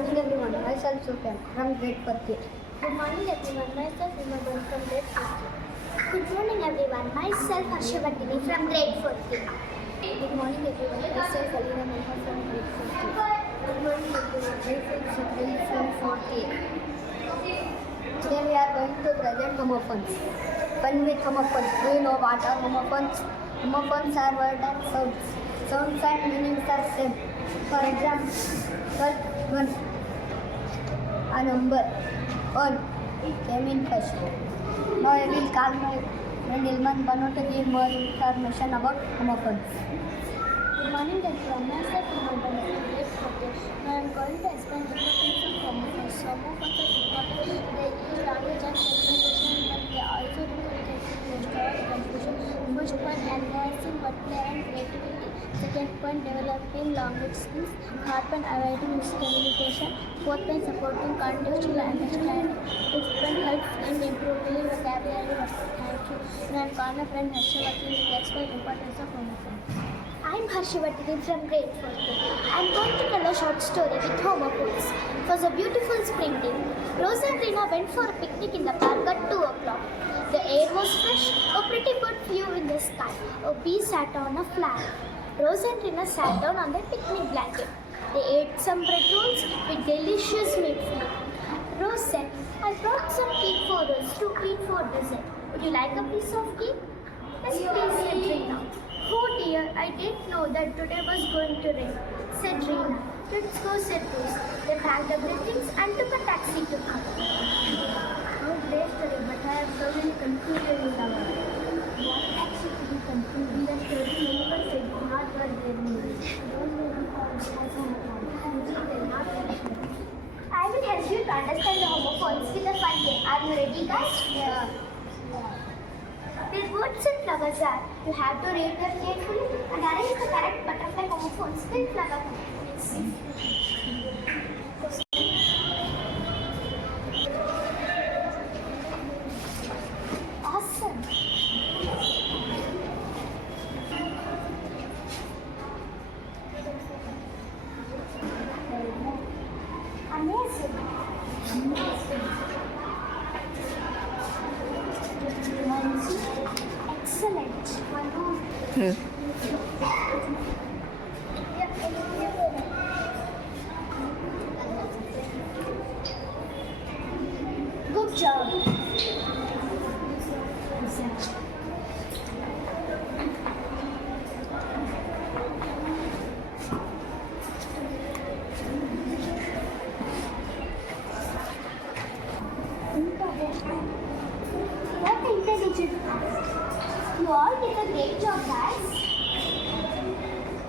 morning everyone, myself Sufyan from grade 4. Good morning everyone, myself Vimal from grade 4. Good morning everyone, myself Harshavardhini from grade 4. Good morning everyone, myself Alina Meha from grade 4. Good morning everyone, myself Supreme from 4th year. Today we are going to present homophones. Fun with homophones. Do you know what are homophones? Homophones are words and sounds. Sounds and meanings are same. For example, one, a number, one, came in first. Now I will call my friend Ilman Banu to give more information about homophones. Good morning everyone, myself Vimal from grade 4. Now I am going to explain the importance of homophones. Homophones are important. They use language and communication, but they also cause confusion. First point, enhancing wordplay and creativity. Second point, developing language skills. Third point, avoiding miscommunication. Fourth point, supporting contextual understanding. Fifth point, helps in improving vocabulary. Thank you. Now I am calling my friend Harshavardhini to explain the importance of homophones. I am Harshavardhini from grade 4. I am going to tell a short story with homophones. It was a beautiful spring day. Rose and Rina went for a picnic in the park at 2 o'clock. The air was fresh, a pretty bird flew in the sky. A bee sat on a flower. Rose and Rina sat down on their picnic blanket. They ate some bread rolls with delicious meat filling. Rose said, I brought some cake for us to eat for dessert. Would you like a piece of cake? Yes, please, said Rina. Oh dear, I didn't know that today was going to rain, said Rina. Let's go, said Rose. They packed everything and took a taxi to come. Oh, great story, but I have so many confusion in the world. What taxi to be confused? In the story, neighbor said not what they mean. Those may be called as homophones. They not mentioned. I will help you to understand the homophones with a fun game. Are you ready, guys? Yeah. These words and flowers are. You have to read them carefully and arrange the correct butterfly homophones with flower components. Awesome. Amazing. Excellent. Good job. What intelligent. You all did a great job, guys.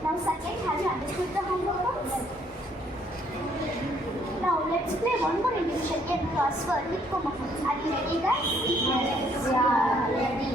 Now, second, have you understood the homophones? Now, let's play one more individual game crossword with homophones. Are you ready, guys? Yes. Yeah, ready.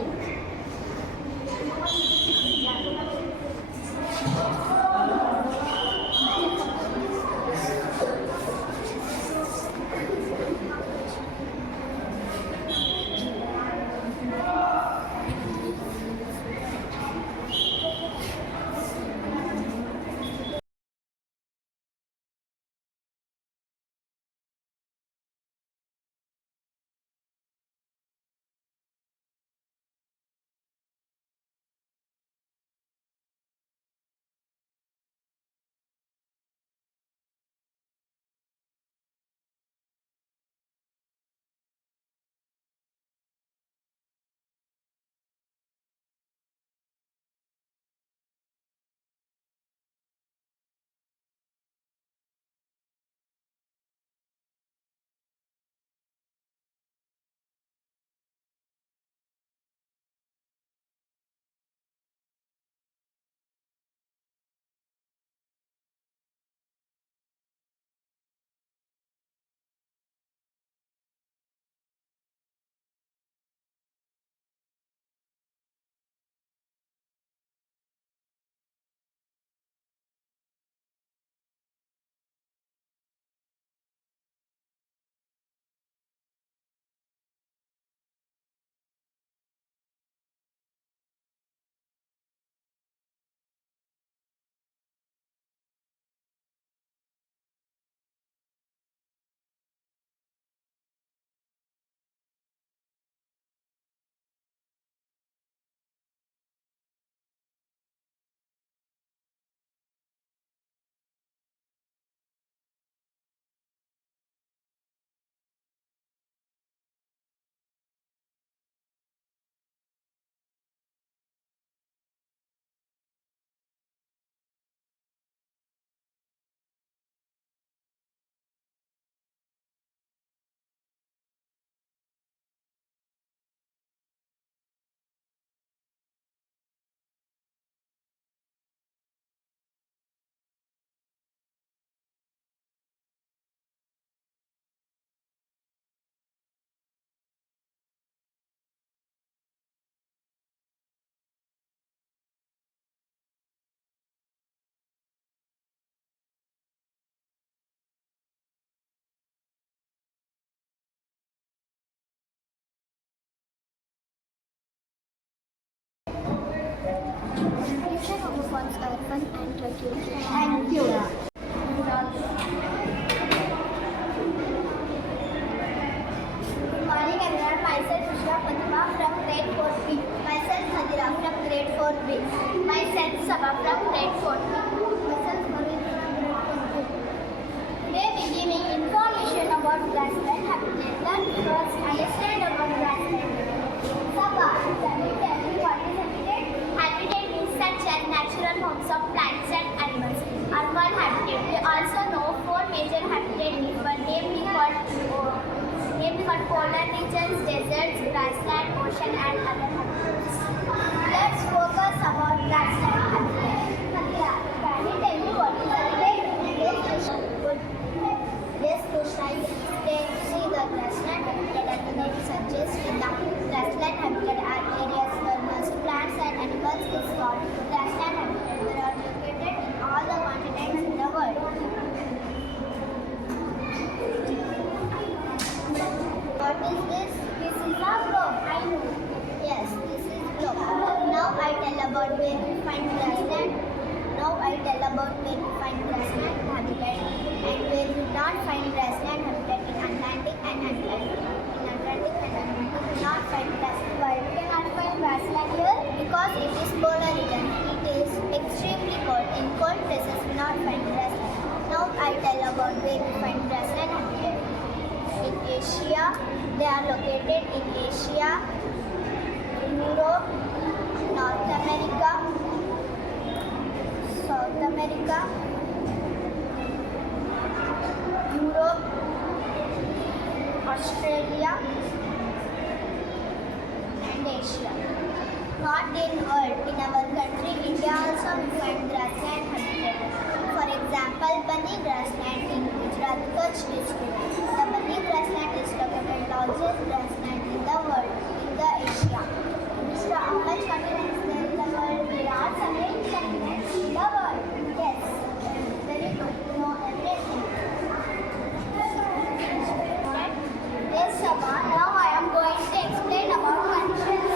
Thank you. Thank you. Good morning everyone. Myself Pushpa Padma from grade 4B. Myself Hadira from grade 4B. Myself Sabha from grade 4B. Myself Maureen from grade 4B. Today we giving information about grassland habitat. Learn first, understand about grassland. Sabha, can you tell me what is habitat? Habitat means such as natural homes of plants and animals. Urban habitat. We also know four major habitat namely called polar regions, deserts, grassland, ocean and other habitats. Let's focus about grassland habitat. Hadira, can you tell me what is habitat? Yes, Krishna, you can see the grassland habitat and the name suggests in the grassland habitat are areas where most plants and animals is called grassland habitat. They are located in all the continents in the world. What is this? This is a globe. I know. Yes, this is globe. Now I tell about where we find grassland. Habitat and where we don't find grassland habitat in Atlantic and Antarctic. In Atlantic and Antarctic we not find grassland. Why we cannot find grassland here? Because it is polar region. It is extremely cold. In cold places we not find grassland. Now I tell about where we find grassland habitat. In Asia, they are located in Asia, Europe, North America, South America, Europe, Australia, and Asia. Not in world, in our country, India also we find grassland habitat. For example, Bani grassland in Gujarat, Kutch district. The Bani grassland is located largest grassland in the world, in the Asia. Mr. How much continents there in the world? There are 7 continents in the world. Yes, very good. You know everything. Yes, Sabha. Now I am going to explain about conditions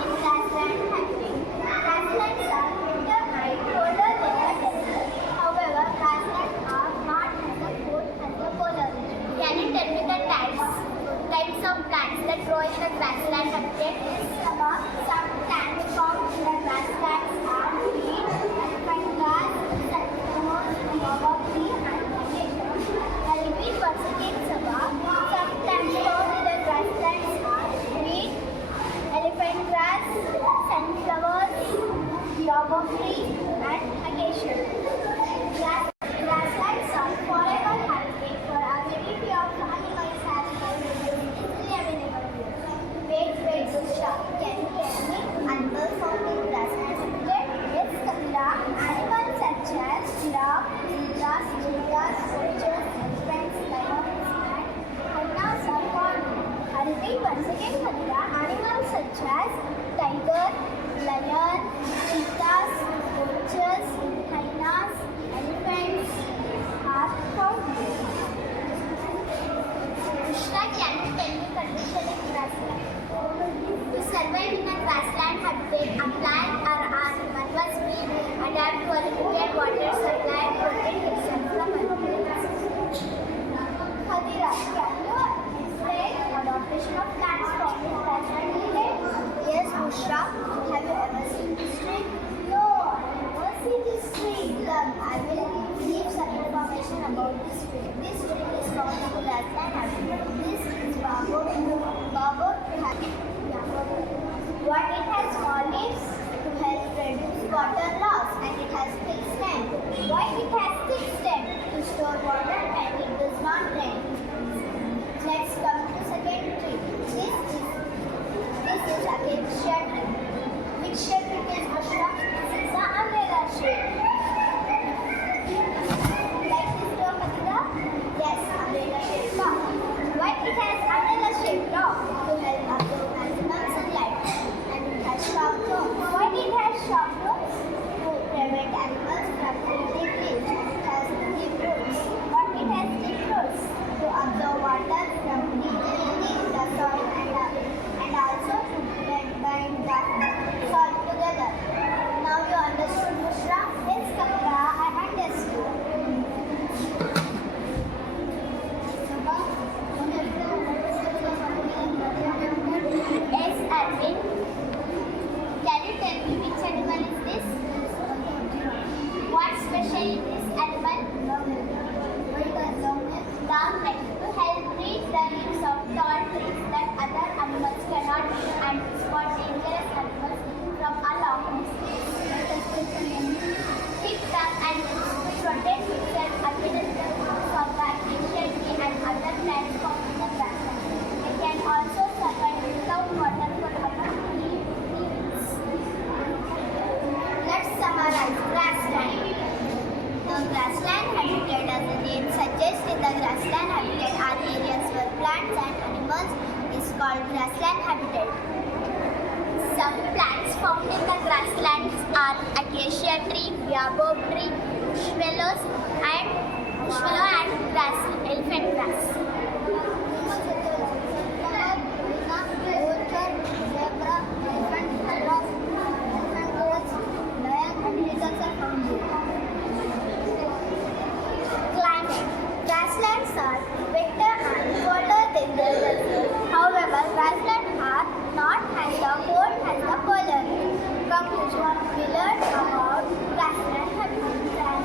in grassland habitat. Grasslands are winter and colder than the desert. However, grasslands are not as cold as the polar region. Can you tell me the types of plants that grow in the grassland habitat? Some plants found in the grasslands are reed, alpine grass, sunflowers, guava tree, and vegetation. I repeat once again, Sabha. Some plants found in the grasslands are reed, elephant grass, sunflowers, guava tree, and acacia. Grasslands are forever habitat for a variety of animals as well as easily available here. Wait, Usha. Can you tell me animals found in grassland habitat? Yes, Kabira. Animals such as giraffe, zebras, cheetahs, vultures, elephants, lions, and hyenas are found. I repeat once again, Kabira. Animals such as tiger, lion, cheetahs, vultures, hyenas, elephants are found here. Krishna, can you tell me condition in grassland? To survive in a grassland habitat, a plant or animal must be adapt to a limited water supply and protect itself from animals. Hadira, can you explain adaptation of plants from the grassland habitat? Yes, Bushra. Have you ever seen this tree? No, I have never seen this tree. Come, I will give some information about this tree. This tree is found in grassland habitat. This is bamboo. What it has small leaves to help reduce water loss, and it has thick stem. Why it has thick stem? To store water and it does not rain. Let's come to second tree. This is acacia tree. Which shape it is, Bushra? This is the umbrella shape. Like this door, Katida? Yes, umbrella shape top. Why it has umbrella shape top? To help absorb maximum sunlight. And it has sharp nose. Why it has sharp nose? To prevent animals from eating leaves. It has grassland habitat. Some plants found in the grasslands are acacia tree, baobab tree, bushwallow and grass, elephant grass. Climate. Grasslands are wetter and colder than the others. However, grasslands are not as cold as the polar. Conclusion. We learned about grassland habitat.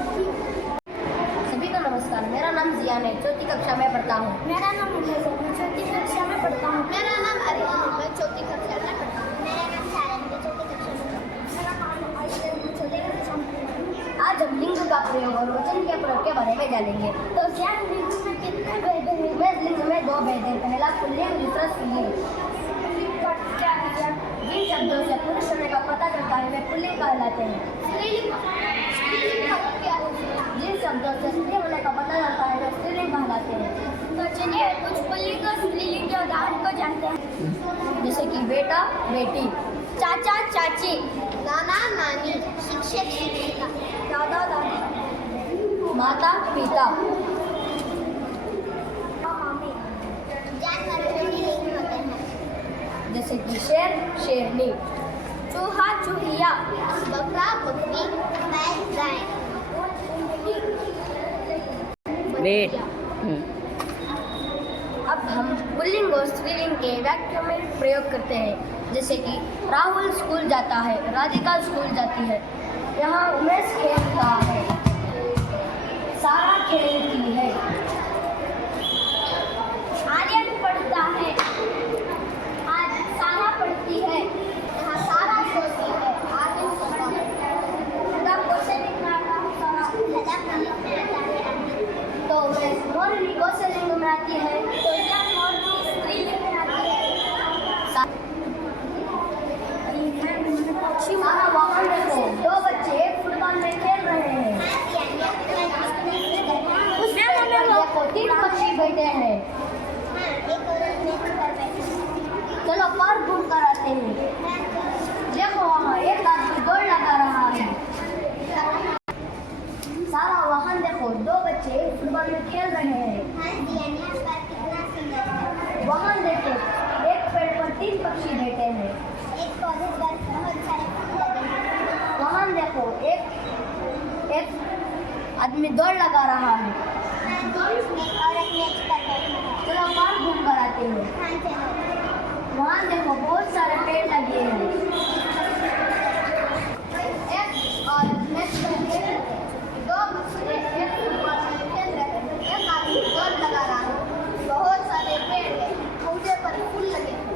सभी को नमस्कार। मेरा नाम जियान है, चौथी कक्षा में पढ़ता हूँ। मेरा नाम मुकेश है, मैं चौथी कक्षा में पढ़ता हूँ। मेरा नाम अरिहन है, मैं चौथी कक्षा में पढ़ता हूँ। मेरा नाम सारन है, मैं चौथी कक्षा में पढ़ता हूँ। मेरा नाम आयुष है, मैं चौथी कक्षा में पढ़ता हूँ। आज हम लिंग का प्रयोग और वचन के प्रयोग के बारे में जानेंगे। तो क्या लिंग में कितने भेद हैं? मैं लिंग में दो भेद हैं, पहला पुल्लिंग, दूसरा स्त्रीलिंग। पुल्लिंग का क्या मतलब? जिन शब्दों से पुरुष होने का पता चलता है वे पुल्लिंग कहलाते हैं। स्त्रीलिंग का क्या है? जिन शब्दों से स्त्री होने का पता चलता है वे स्त्रीलिंग कहलाते हैं। तो चलिए कुछ पुल्लिंग और स्त्रीलिंग के उदाहरण को जानते हैं। जैसे कि बेटा, बेटी, चाचा, चाची, नाना, नानी, शिक्षक, शिक्षिका, दादा, दादी, माता, पिता। मामी। जानवरों में भी लिंग होते हैं। जैसे कि शेर, शेरनी, चूहा, चूहिया, बकरा, बकरी, बैल, गाय। वेट अब हम पुल्लिंग और स्त्रीलिंग के वाक्यों में प्रयोग करते हैं। जैसे कि राहुल स्कूल जाता है, राधिका स्कूल जाती है, यहाँ उमेश खेलता है, सारा खेलती है, आर्यन पढ़ता है, आज सारा पढ़ती है, यहाँ सारा सोती है, आर्यन सोता है। लता को से लिखना आता है, सारा लता को लिखना आता है। तो मैं मोरनी को से लिंग में आती है। तो क्या मोरनी स्त्रीलिंग में आती है? सारा वाहन देखो, दो बच्चे फुटबॉल में खेल रहे हैं। उसमें देखो तीन पक्षी बैठे हैं। चलो पार्क घूम कर आते हैं। देखो वहाँ एक आदमी दौड़ लगा रहा है। सारा वाहन देखो, दो बच्चे फुटबॉल में खेल रहे हैं। वाहन देखो, एक पेड़ पर तीन पक्षी बैठे हैं। वाहन देखो, एक आदमी दौड़ लगा रहा है। चलो पार्क घूम कर आते हैं। वहाँ देखो बहुत सारे पेड़ लगे हैं। एक और नेक्स्ट दो बच्चे एक फुटबॉल में खेल रहे हैं। एक आदमी दौड़ लगा रहा है। बहुत सारे पेड़ हैं, पौधे पर फूल लगे हैं।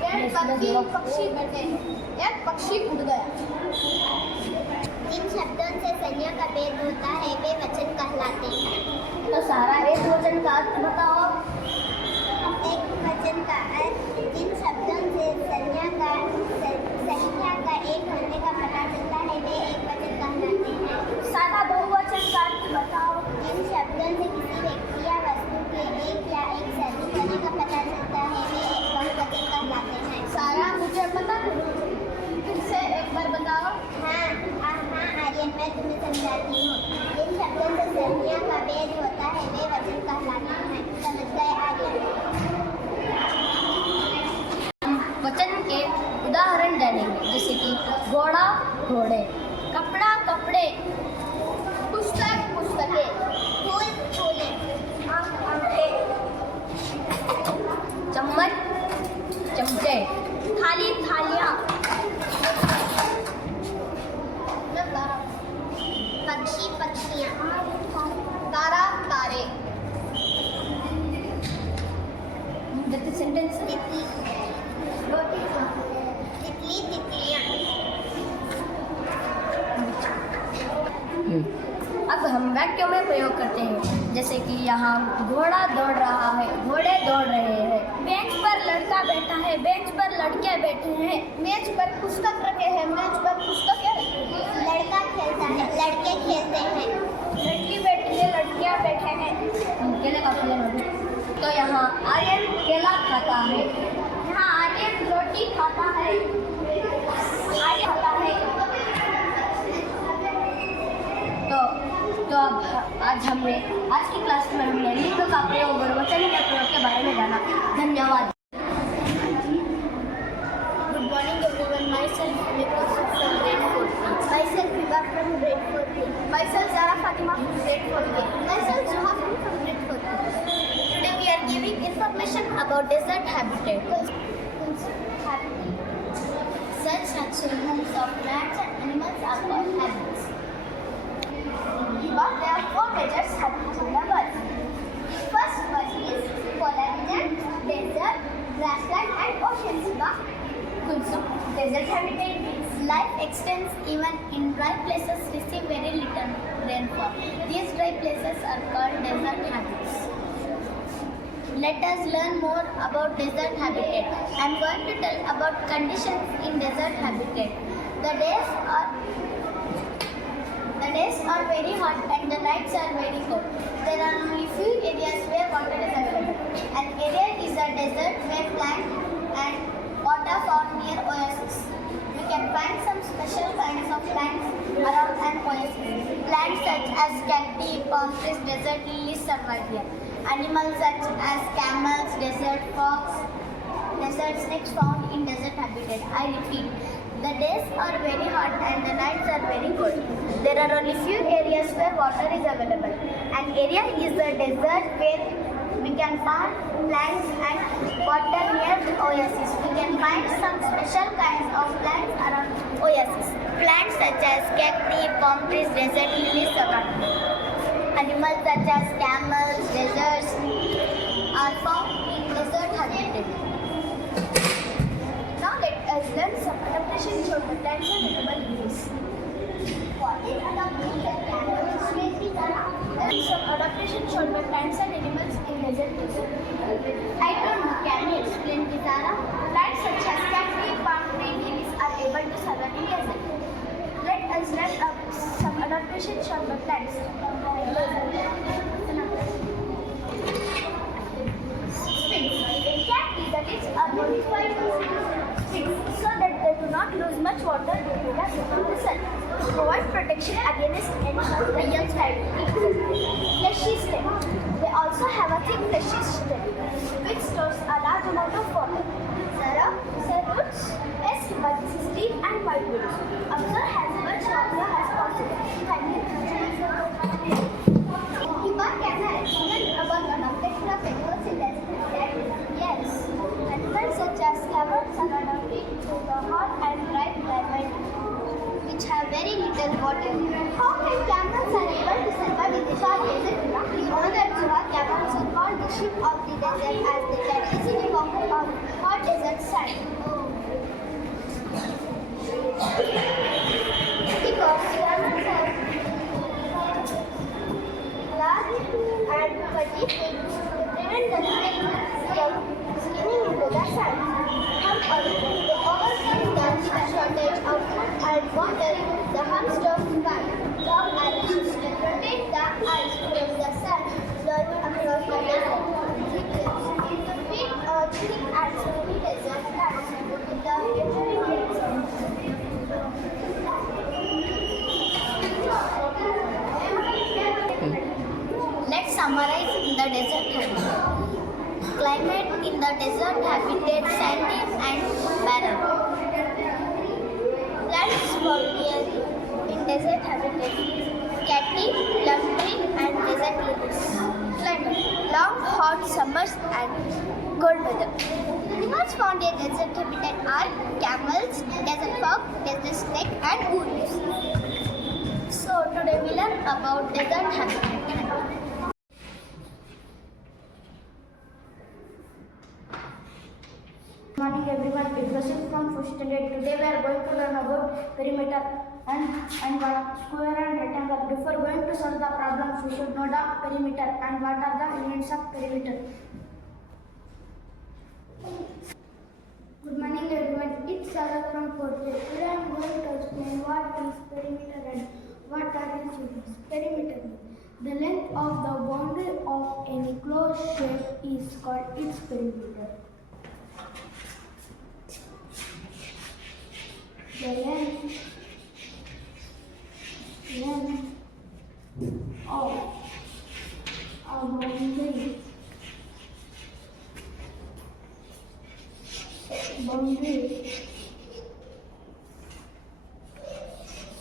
पेड़ पर तीन पक्षी बैठे हैं। एक पक्षी उड़ गया। जिन शब्दों से संज्ञा का भेद होता है वे वचन कहलाते हैं। तो सारा एक वचन का अर्थ बताओ। एक वचन का अर्थ जिन शब्दों से संज्ञा का एक होने का पता चलता है वे एक वचन कहलाते हैं। सारा बहुवचन का अर्थ बताओ। जिन शब्दों से किसी व्यक्ति या वस्तु के एक या एक से अधिक होने का पता चलता है वे एक बहुवचन कहलाते हैं। सारा मुझे पता है, फिर से एक बार बताओ। हाँ आर्यन, मैं तुम्हें समझाती हूँ। जिन शब्दों से संज्ञा का भेद होता है वे वचन कहलाते हैं। समझ गए आर्यन? वचन के उदाहरण जानेंगे। जैसे कि घोड़ा, घोड़े, कपड़ा, कपड़े, पुस्तक, पुस्तकें, फूल, फूले, आंखें, चम्मच, चमचे, थाली, थालियाँ, पक्षी, पक्षियाँ, तारा, तारे, सेंटेंस तितली, तितली, तितलियाँ। अब हम वाक्यों में प्रयोग करते हैं। जैसे कि यहाँ घोड़ा दौड़ रहा है, घोड़े दौड़ रहे हैं। बेंच पर लड़का बैठा है, बेंच पर लड़के बैठे हैं। मेज पर पुस्तक रखे हैं, मेज पर पुस्तकें रखी हैं। लड़का खेलता है, लड़के खेलते हैं। लड़की बैठी है, लड़कियाँ बैठे हैं। केले का फलन। तो यहाँ आर्यन केला खाता है, रोटी खाता है, आगे खाता है। तो अब आज की क्लास में हमने लिंग का प्रयोग और वचन के प्रयोग के बारे में जाना। धन्यवाद। Good morning everyone. Myself Nicholas from grade 4. Myself Viva from grade 4. Myself Zara Fatima from grade 4. Myself Zuha from grade 4. Today we are giving information about desert habitat. Such natural homes of plants and animals are called habitats. But there are four major habitats in the world. First one is polar region, desert, grassland and oceans. Also, desert habitat means life extends even in dry places receive very little rainfall. These dry places are called desert habitats. Let us learn more about desert habitat. I am going to tell about conditions in desert habitat. The days are very hot and the nights are very cold. There are only few areas where water is available. An area is a desert where plant and water found near oases. We can find some special kinds of plants around an oasis. Plants such as cacti, palm trees, desert lilies survive here. Animals such as camels, desert fox, desert snakes found in desert habitat. I repeat, the days are very hot and the nights are very cold. There are only few areas where water is available. An area is a desert where we can find plants and water near the oasis. We can find some special kinds of plants around oasis. Plants such as cacti, palm trees, desert lilies survive. Animals such as camels, deserts are found in desert habitat. Now let us learn some adaptation showed by plants and animal uses. What is adaptation? Some adaptation showed by plants and animals in desert places. I don't know. Can you explain, Kizara? Plants such as cacti, palm tree, lilies are able to survive in desert. Let us learn some adaptation showed by plants. Springs. Cacti, the leaves are modified springs so that they do not lose much water due to the heat of the sun. Provide protection against animals the young start to eat. Fleshy stem. They also have a thick fleshy stem which stores a large amount of water. Zara, roots, S. hypothesis leaf and white roots. Observe as much water as possible. Thank you. Hiba, can I explain about the adaptation of animals in desert habitat? Yes. Animals such as camels are adapted to the hot and dry climate which have very little water. How can camels are able to survive in the short desert? You know that camels are called the sheep of the desert as they can easily walk on hot desert sand. Because camels have large and fuzzy feet to prevent the snake from skimming into the sand. However, to overcome the shortage of food and water, the hamster can long eyelashes to protect the eyes from the sun blowing across the desert. To feed thick and snowy desert plants with the nurturing roots. Let's summarize in the desert habitat. Climate in the desert habitat sandy and barren. Plants found in desert habitat cacti, plum tree and desert lilies. Climate long hot summers and cold weather. Animals found in desert habitat are camels, desert fox, desert snake and woodpeckers. So today we learn about desert habitat. Good morning everyone, it was from 4th standard. Today we are going to learn about perimeter and what square and rectangle. Before going to solve the problems, we should know the perimeter and what are the units of perimeter. Good morning everyone, it's Sarah from 4th grade. Today I am going to explain what is perimeter and what are its units. Perimeter means the length of the boundary of any closed shape is called its perimeter. The length of a boundary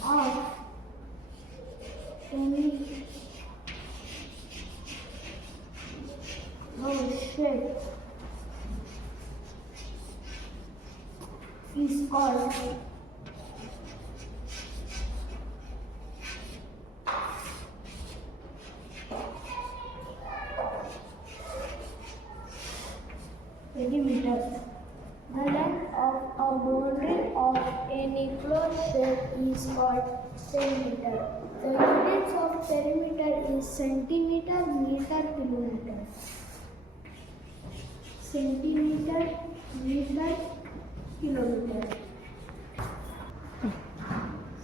of any shape is called perimeter. The length of a boundary of any closed shape is called centimeter. The units of perimeter is centimeter, meter, kilometer. Centimeter, meter, kilometer.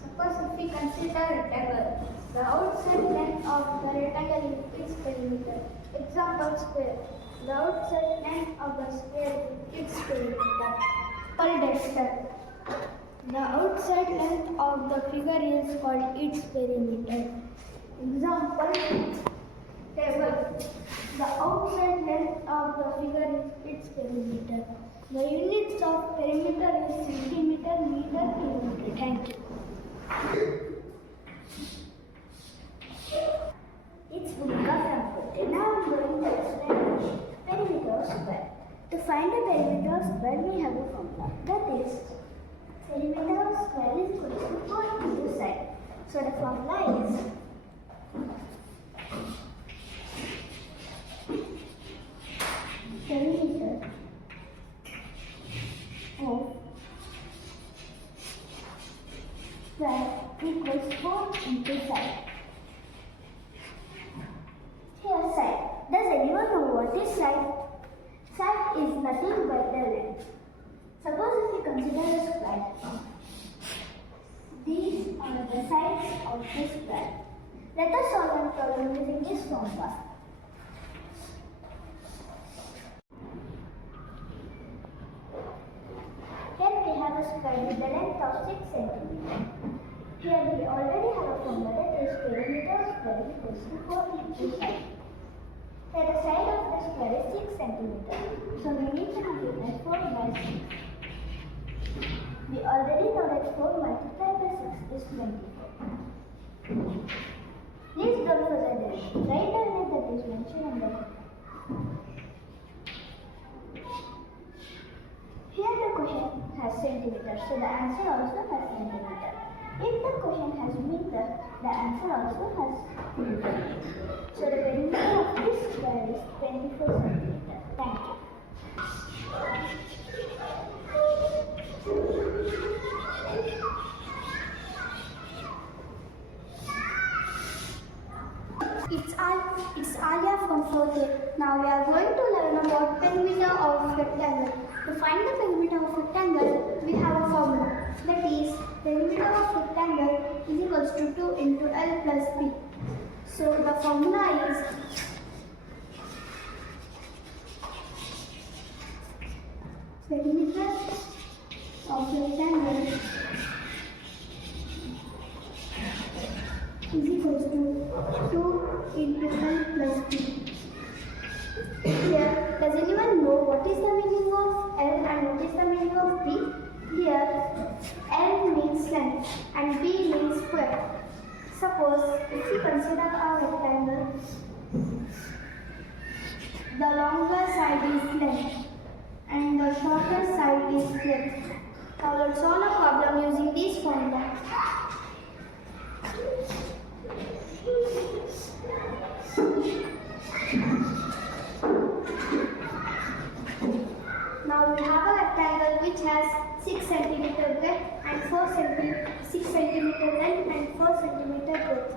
Suppose if we consider a rectangle, the outside length of the rectangle is its perimeter. Example square. The outside length of the square is its perimeter. For duster. The outside length of the figure is called its perimeter. Example table. The outside length of the figure is its perimeter. The units of perimeter is centimeter, meter, kilometer. Thank you. It's Bhumika from Kotte. Now I'm going to explain perimeter of square. To find the perimeter of square, we have a formula. That is, perimeter of square is equal to 4 into side. So the formula is perimeter of square equals 4 into side. Here side. Does anyone know what is side? Side is nothing but the length. Suppose if we consider a square. These are the sides of the square. Let us solve a problem using this formula. Here we have a square with the length of 6 cm. Here we already have a formula that is perimeter of square equals to 4 into side. Here the side of the square is 6 cm. So we need to multiply 4 by 6. We already know that 4 multiplied by 6 is 24. Please don't forget this. Write down it that is mentioned on the book. Here the question has centimeters, so the answer also has centimeter. If the question has meter, the answer also has meter. So the perimeter of this square is 24 centimeters. Thank you. It's Alia from 4th grade. Now we are going to learn about perimeter of rectangle. To find the perimeter of rectangle, we have a formula. That is, perimeter of rectangle is equals to 2 into L plus B. So the formula is perimeter of rectangle is equals to 2 into L plus B. Here, does anyone know what is the meaning of L and what is the meaning of B? Here, L means length and B means square. Suppose if we consider our rectangle, the longer side is length and the shorter side is width. Now let's solve a problem using this formula. Now we have a rectangle which has 6 cm width and 6 cm length and 4 cm width.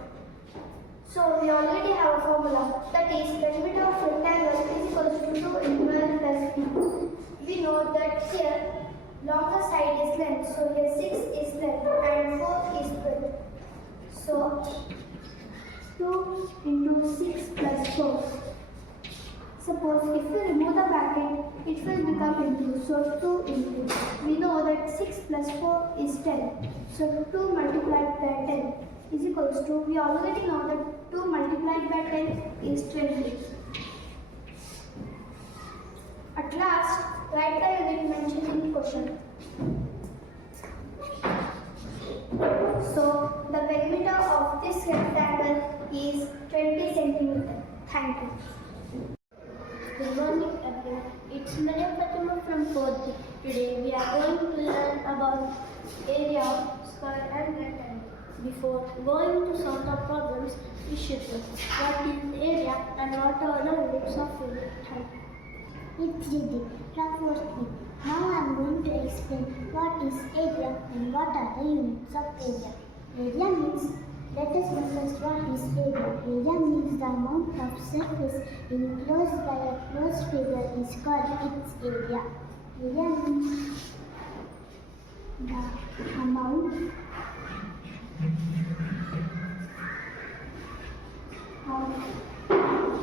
So we already have a formula, that is perimeter of rectangle is equal to 2 into L plus B. We know that here longer side is length, so here 6 is length and 4 is width. So 2 into 6 plus 4. Suppose if we remove the bracket, it will become into. So 2 into. We know that 6 plus 4 is 10. So 2 multiplied by 10 is equals to. We already know that 2 multiplied by 10 is 20. At last, write the unit mentioned in the question. So the perimeter of this rectangle is 20 centimeters. Thank you. Good morning everyone. It's Maria Fatima from 4th. Today we are going to learn about area, square and rectangle. Before going to solve the problems, we should know what is area and what are the units of unit. It's Didi from 4th. Now I am going to explain what is area and what are the units of area. Area means, let us know first what is area. Area means the amount of surface enclosed by a closed figure is called its area. Area means the amount of surface enclosed by a closed figure is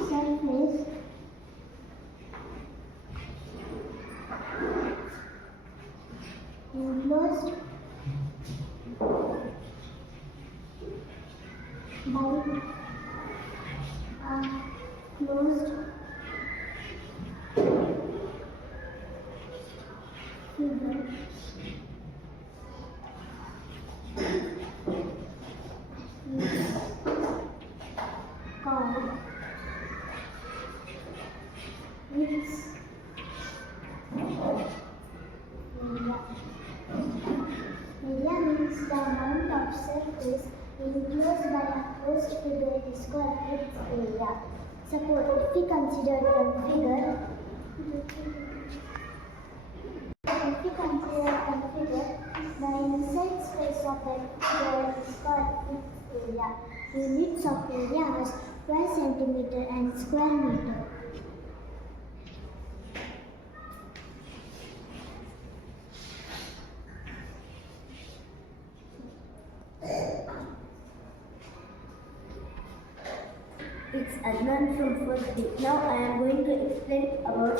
called its area. Area means the amount of surface enclosed by a closed figure is called its area. Suppose if we consider the figure, the inside space of the figure is called its area. Units of area are square centimeter and square meter. It's Adnan from 4th D. Now I am going to explain about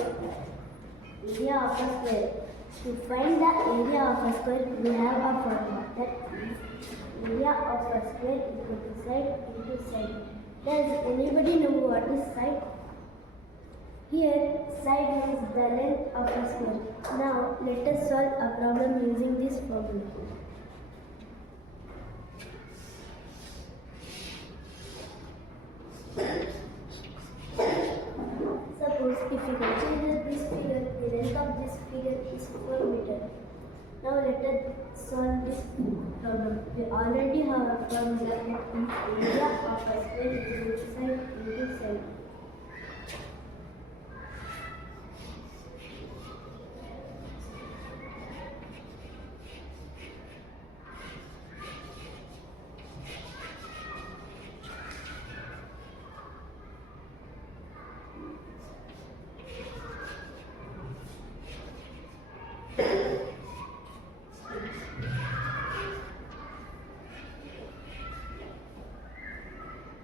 area of a square. To find the area of a square, we have a formula. That is, area of a square equal to side into side. Does anybody know what is side? Here, side means the length of a square. Now, let us solve a problem using this formula. Suppose if we consider this figure, the length of this figure is 4 meters. Now let us solve this problem. We already have a formula that is area of a square is side into side.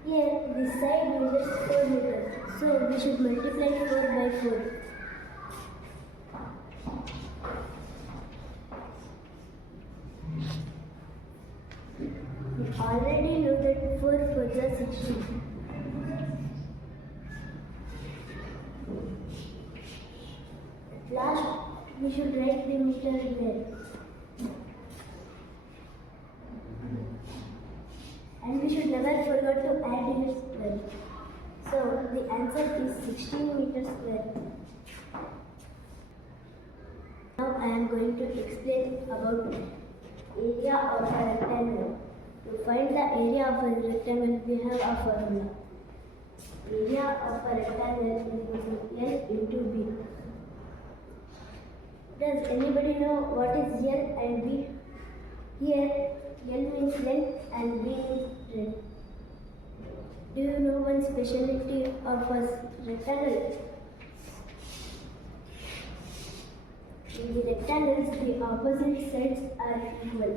Here, this side measures 4 meters, so we should multiply 4 by 4. We already know that 4 4s are 16. At last, we should write the meter here. And we should never forget to add here square. So the answer is 16 meters square. Now I am going to explain about area of a rectangle. To find the area of a rectangle, we have a formula. Area of a rectangle is equal to L into B. Does anybody know what is L and B? Here, L means length and B means breadth. Do you know one speciality of a rectangle? In the rectangles, the opposite sides are equal.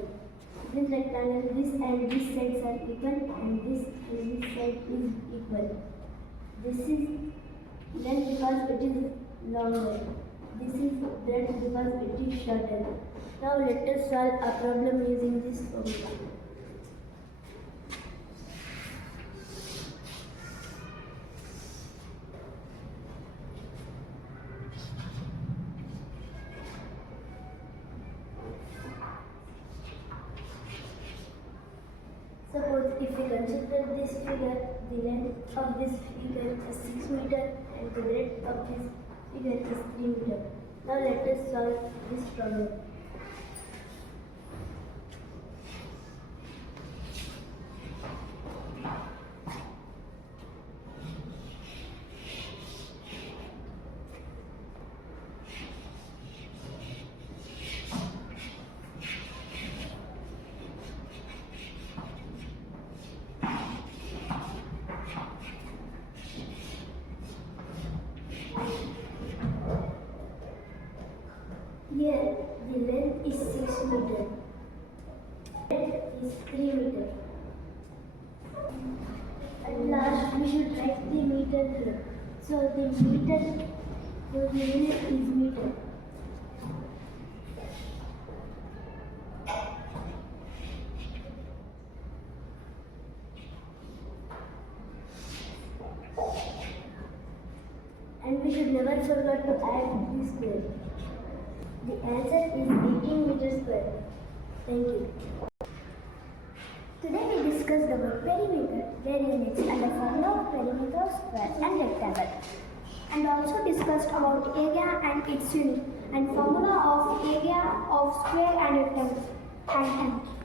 This rectangle, this and this sides are equal, and this side is equal. This is Length because it is longer. This is breadth because it is shorter. Now let us solve a problem using this formula. Suppose if we consider this figure, the length of this figure is 6 meter and the breadth of this figure is 3 meter. Now let us solve this problem. Here the length is 6 meter. Breadth is 3 meter. At last we should write the meter here. So the meter, so the unit is meter. And we should never forget to add the square. The answer is 18 meters square. Thank you. Today we discussed about perimeter, their units, and the formula of perimeter, square, and rectangle. And also discussed about area and its unit, and formula of area of square and rectangle. And